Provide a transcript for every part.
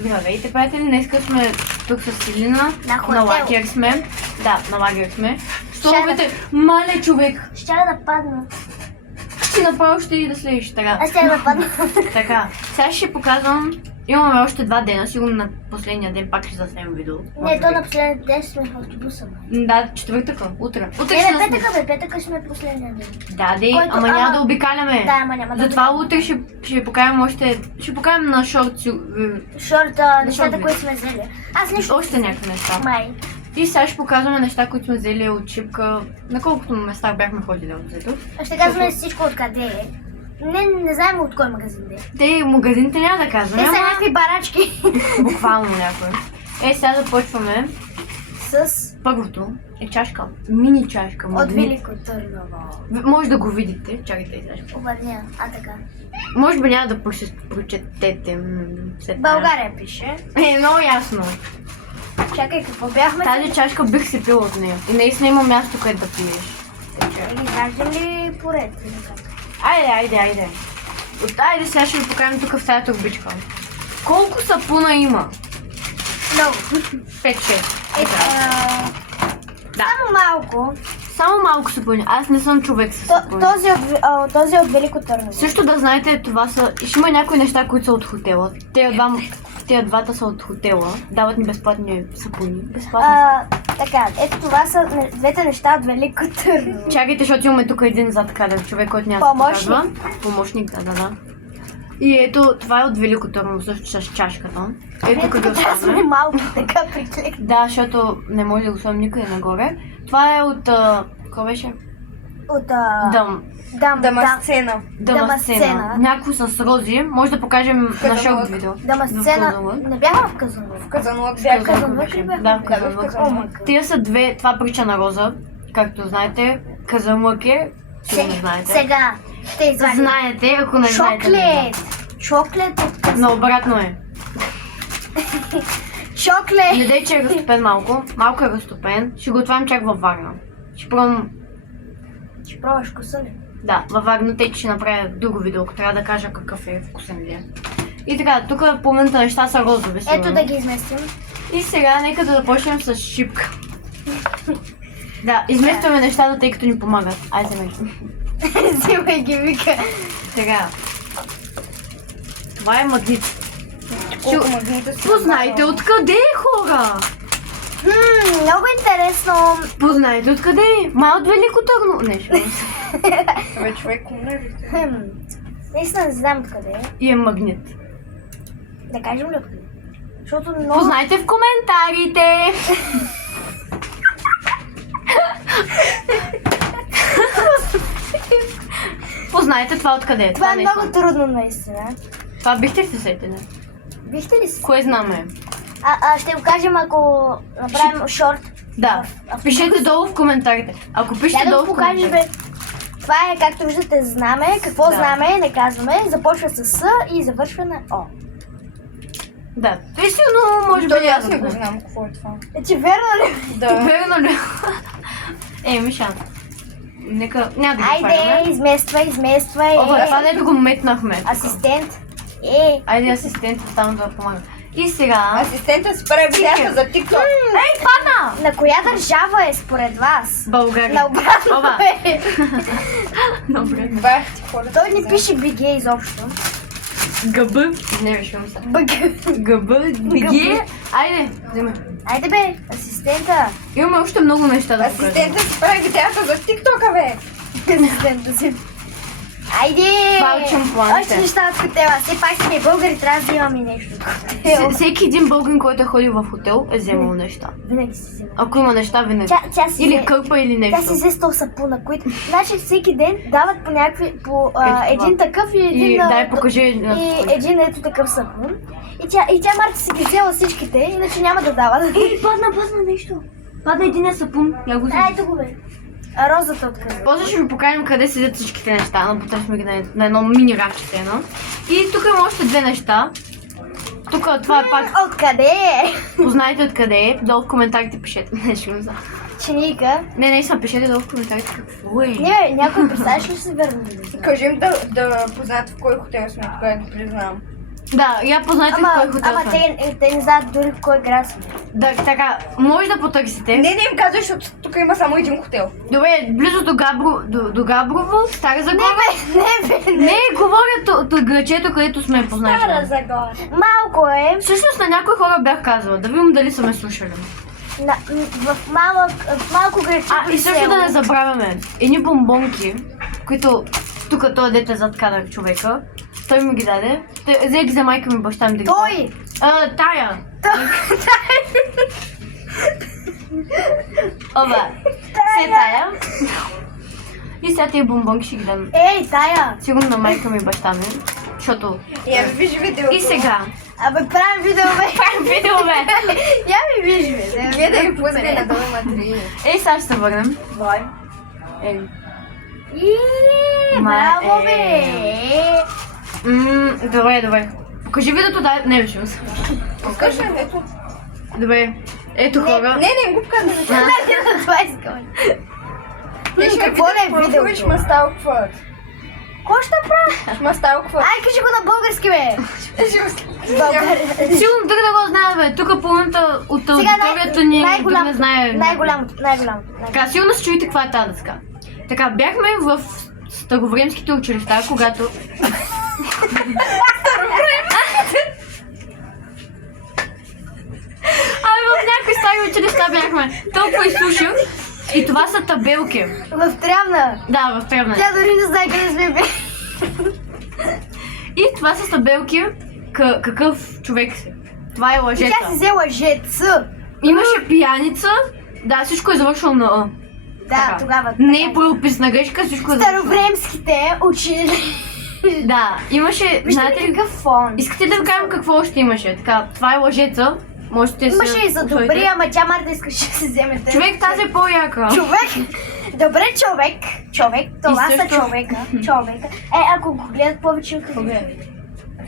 Здравейте, приятели! Днеска сме тук с Илина. На лагер сме. Да, на лагер сме. Столовете, мале човек! Ще да падна. Ти направо ще и да следиш така. Аз ще да падна. Така, сега ще покажам. Имаме още 2 дена, сигурно на последния ден пак ще заснем видео. Не, то на последния ден сме в автобуса. Да, четвъртъка, утре. Утре Не, ще не, заснем. петъка сме последния ден. Да, дей, Който- ама няма да обикаляме. Да, ама няма да Затова утре ще покажем още. Ще покажем на шорт. Шорта, нещата, шорт. които сме взели. Аз нищо. Още някакви неща. Май. И сега ще показваме неща, които сме взели от Шипка. На колкото места бяхме ходили от взето. Ще казваме всичко откъде е. Не знаем от кой магазин е. Те магазините няма да Те казваме, са ама някакви барачки. буквално някой. Сега започваме. С Първото е чашка. Мини чашка. от магнит. Велико Търново. Може да го видите. Чакайте изяжка. Обърня, така. Може би няма да прочетете. След това. България пише. Много ясно. Чакай, какво бяхме? Тази чашка бих се пила от нея. И наистина има място, където да пиеш. Така. Ги кажем ли поред? или как? Айде. Айде сега ще ви покажем тук в тази турбичка. Колко сапуна има? Много. 5-6. Да. Само малко. Само малко сапуни. Аз не съм човек с сапуни. Този от Велико Търново. Също да знаете, това са... Ще има някои неща, които са от хотела. Те двата са от хотела. Дават ни безплатни сапуни. Безплатни. Така, ето това са двете неща от Велико Търново. Чакайте, защото имаме тук един зад кадър човек, който няма да се показва. Помощник, да. И ето, това е от Велико Търново, също с чашката. Ето тук ги Трябва сме оставяме. малко така приклек. Да, защото не може да го сложим никъде нагоре. Това е от... Какво беше? От Дамасцена. Дамасцена. Някакво с рози. Може да покажем на шорт видео. Дамасцена. Не бяха в Казанлък. Казанлък бяха. Казанлък ли бяха? Да, в Казанлък. Тия са две, това прича на роза. Както знаете, Казанлък е. Сигурно знаете. Сега ще извадим. Знаете, ако не знаете. не Чоклет от Казанлък. Но обратно е. Чоклет. Не дей, че е разтопен малко. Малко е разтопен. Ще го отварям чак във Варна. Ще пробвам. Ще пробваш вкуса ли? Да, във Варна те ще направя друго видео, ако трябва да кажа какъв е вкусен ли е. И така, тук половината неща са розови. Ето сигурно. да ги изместим. И сега нека да започнем с Шипка. Да, изместваме нещата, тъй като ни помагат. Айде, вземай. Взимай ги, вика. Сега. Това е магнит. Колко магнита си Познайте направила. откъде е, хора! Много интересно. Познайте откъде е. Май от Велико Търново. Не, Бе, човек, умре. Наистина не знам откъде е. и е магнит. Да кажем ли откъде? Защото много... Познайте в коментарите! Познайте това откъде е. Това е наистина. много трудно наистина. Това бихте ли се сетили? Бихте ли си? Кое знаме? Ще го кажем, ако направим шорт. Да. Пишете долу в коментарите. Ако пишете Да долу го в покажеш, коментарите. бе. Това е, както виждате, знаме. Какво Да. знаме, не казваме. Започва с С и завършва на О. Да. Те сигурно може би То и аз няма не да го знам. знам какво е това. Че верно ли? Да. Верно ли? Мишан. Нека, няма да го отваряме. Айде, измествай. Това дето го метнахме. Асистент. Айде асистент там да помага. И сега... Асистента си прави видеята за TikTok. Ей, падна! На коя държава е според вас? България. На обратно Оба. е. Добре. Бах ти хората. Той не пише БГ изобщо. ГБ. Не решвам се. БГ. ГБ, БГ. Айде, вземай. Айде бе, асистента. Имаме още много неща да покажем. Асистента си прави видеята за TikTok, бе. Асистента си. Айде! Това учим планите. Още неща от хотела. Все пак сме българи, трябва да имаме нещо от хотела. Всеки един българин, който е ходил в хотел, е вземал неща. Винаги си взема. Ако има неща, винаги. Тя си Или взе- кърпа, или Тя нещо. си взе 100 сапуна, които... Значи всеки ден дават по някакви... По това. един такъв и един... И дай покажи. И един ето такъв сапун. И тя Марта си ги взела всичките, иначе няма да дава. Падна нещо. Падна един сапун. Я го Ето го бе. Розата откъде? После ще ви покажем къде седят всичките неща. Потърсим ги на едно мини рафче едно. И тук има още две неща. Тук това е пак. Откъде е? Познайте откъде е. Долу в коментарите пишете. Не, ще го знам. Чиника. Не, са пишете долу в коментарите какво е. Не, някой представяш ли се верно? Кажи им да познаят в кой хотел сме, тогава да признавам. Да, я познайте в кой хотел ама сме. те не знаят дори в кой град сме. Да, така, може да потърсите. Не им казвай, защото тук има само един хотел. Добре, близо до Габрово, Стара Загора. Не, Не, говоря от грачето, където сме познати. Загора. малко е. Всъщност на някои хора бях казала, да видим дали са ме слушали. В малко гречето И също да не забравяме, едни бомбонки, които тук той дете зад кадър човека, той ми ги даде. Взе ги за майка ми, баща ми да ги. Той! Тая. Оба. Все тая. И сега тези бомбонки ще ги дам. Ей, тая! Сигурно на майка ми и баща ми. Защото... Я ми виж видеото. И сега. Абе, правим видео, бе! Видео, бе! Я ми виж, бе! Гледай и пускай на долу материали. Ей, сега ще се върнем. Давай. Ей. Браво, бе! Добре. Покажи видеото, дай. Не виждам се. Покажи, ето. Добре. Ето хора. Не, го показвай. Това искам. Виж Какво не е видеото? Виж ма става квот. Какво ще правя? Ма става квот. Ай, кажи го на български, бе! Българ. Сигурно друг да го знае, бе. Тук половината от аудиторията ни друг не знае. Най-голямото. Така, сигурно се чуете каква е тази дъска. Така, бяхме в старовремските училища, когато... в някои стари училища бяхме. Толкова изслушах. И това са табелки. В Трявна. Да, в Трявна. Тя дори не знае къде сме бе. И това са табелки какъв човек си. Това е И лъжеца. тя си взе лъжец. Имаше пияница. Да, всичко е завършило на А. Да, Така. тогава. Не е правописна грешка, всичко е завършило. Старовремските учили. Да, имаше, Вижте знаете ли ли, какъв фон? искате да ви кажем какво още имаше? Така, това е лъжеца. Можете да Имаше и за добри, ама тя Марта искаше да се вземе. Човек, тази е по-яка. Човек. Добре, човек. Това И са също- човека. Ако го гледат повече от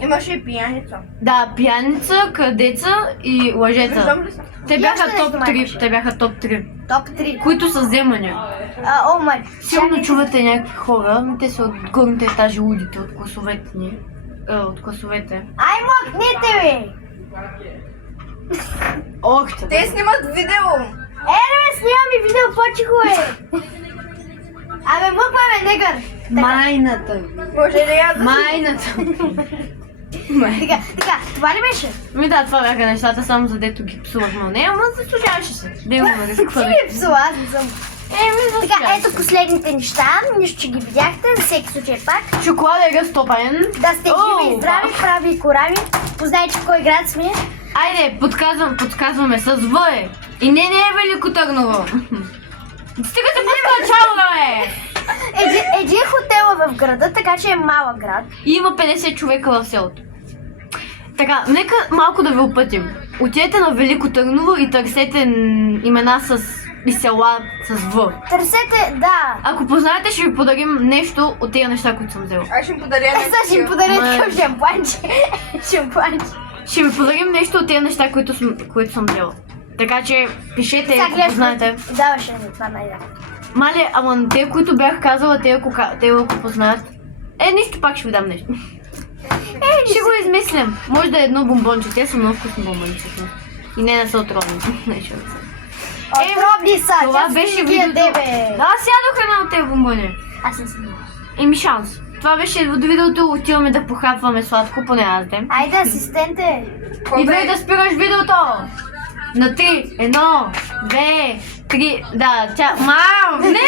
Имаше и пияница. Да, пияница, крадеца и лъжеца. Виждам ли са? Те И бяха още топ нещо май 3. имаше. Те бяха топ 3. Топ 3. Които са вземания. О май. Сигурно чувате някакви хора, но те са от горните етажи лудите, от класовете ни. От класовете. Ай, мокнете, бе! Ох, Те снимат видео. Бе, снимам и видео по-чихо, бе! Абе, мъкваме, негър! Майната. Може ли аз да Майната. Така, това ли беше? Да, това бяха нещата, само за дето ги псувахме. Не, ама заслужаваше се. Да имаме риск. Ти ми е псува, аз не съм. Така, Така, ето последните неща. Нищо, че ги видяхте, за всеки случай пак. шоколад е разтопен. Да сте живи и здрави, прави и корави. Познайте в кой град сме. Айде, подсказваме с В. И не е Велико Търново. Стигате по начало, бе! Един хотел е в града, така че е малък град. И има 50 човека в селото. Така, нека малко да ви опътим. Отидете на Велико Търново и търсете имена и села с В. Търсете, да. Ако познаете, ще ви подарим нещо от тези неща, които съм взела. Аз ще им подаря Сега ще им подаря Май. такъв шампанче. Ще ви подарим нещо от тези неща, които съм взела. Така че пишете, Сега ако гледаш. познаете. Даваше ми това най-яко. Мале, ама те, които бях казала, те ако познаят. Нищо, пак ще ви дам нещо. Ще го измислям. Може да е едно бомбонче. Те са много вкусни бомбони, всъщност. И не са отровни. Нещо да са. Отровни са, Това тя беше си ги видеото. яде, бе. Да, сядох една от тези бомбони. Аз не съм. Шанс. Това беше от видеото, отиваме да похапваме сладко, поне аз дем. Айде, асистенте. Идвай да спираш видеото! На 3, 1, 2, 3, да, тя... Мам! Не!